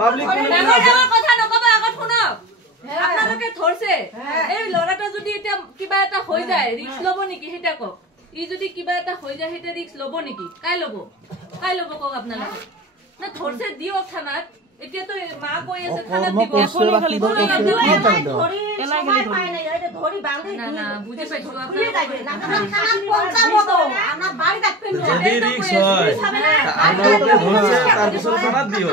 পাবলিক কথা নকবা আগত শুনক আপোনালোকে ধৰছে এই লৰাটা যদি এটা কিবা এটা হৈ যায় ৰিস্ক লব নেকি হেটা কক ই যদি কিবা এটা হৈ যায় হেটা ৰিস্ক লব নেকি কাই লব কক আপোনালোকে না ধৰছে দিওক থানাত এতিয়া তো মা কই আছে থানাত দিব এখনি খালি ধৰি সময় পাই নাই এটা ধৰি বান্ধি না বুঝি পাইছো আপনারা থানাত পৌঁছাবো তো আমরা বাড়ি রাখবেন যদি রিস্ক হয় আপনারা ধরছে তার পিছনে থানাত দিও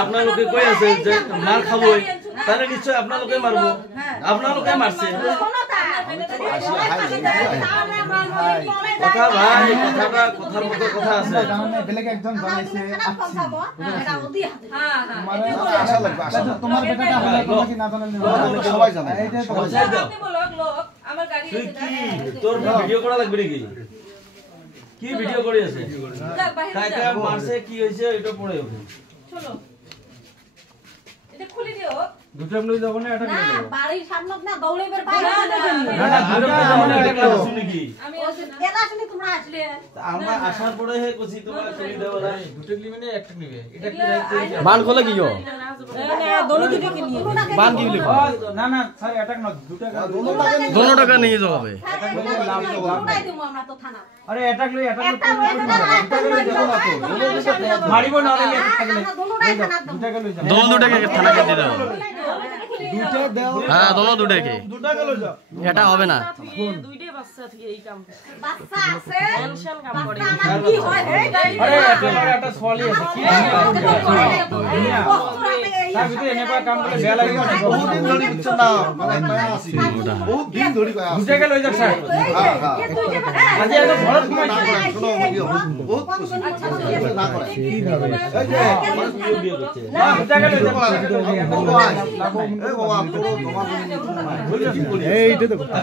আপনারা কই আছে যে মার খাবই তাহলে নিশ্চয় আপনারা মারবো আপনারা মারছে কথা ভাই কথার মতো কথা আছে বেলেগ একজন জানাইছে এটা ওদি হ্যাঁ আশা লাগবে আশা তোমার বেটাটা হলে তোমাকে না জানালে সবাই জানে এই যে আপনি বলক লোক আমার গাড়ি আছে কি তোর ভিডিও করা লাগবে নাকি কি ভিডিও করে আছে কাকা মারছে কি হইছে এটা পড়ে ওঠে চলো এটা খুলে দিও দুটো লই যাব না এটা না বাড়ির সামনে না দৌড়েবার বাইরে না দুটো মানে এটা ক্লাস শুনি কি আমি এলা শুনি তোমরা আসলে আমরা আসার পরে হে কইছি তোমরা খুলে দাও না দুটো নিবে না একটা নিবে এটা কি বান খোলে কি গো দোনো দুটো কে নিয়ে বান কি লিখো না না স্যার এটা না দুটো দোনো টাকা নিয়ে যাও হবে উড়াই দেবো আমরা তো থানা আরে এটা লই মারিব না রে দুটো লই যাও দোনো টাকা থানা কে দিয়ে দাও দুটো দাও হ্যাঁ দোনো দুটাকে দুটো গেল যাও এটা হবে না দুইটাই বাচ্চা থেকে এই কাম বাচ্চা আছে টেনশন কাম করে বাচ্চা আমার কি হয় হে আরে এটা সলি আছে কি তার ভিতরে এনেবা কাম করে বেয়া লাগিব না বহুত দিন ধৰি বুঝছ না মানে পায়া আছে বহুত দিন ধৰি পায়া আছে দুটাকে লৈ যাক স্যাৰ হ্যাঁ হ্যাঁ আজি এত ঘৰত ঘুমাইছে শুনো বহুত না করে এই যে বিয়ে করছে না দুটাকে লৈ যাক ভগবান এই ভগবান তোর ভগবান এইটা তো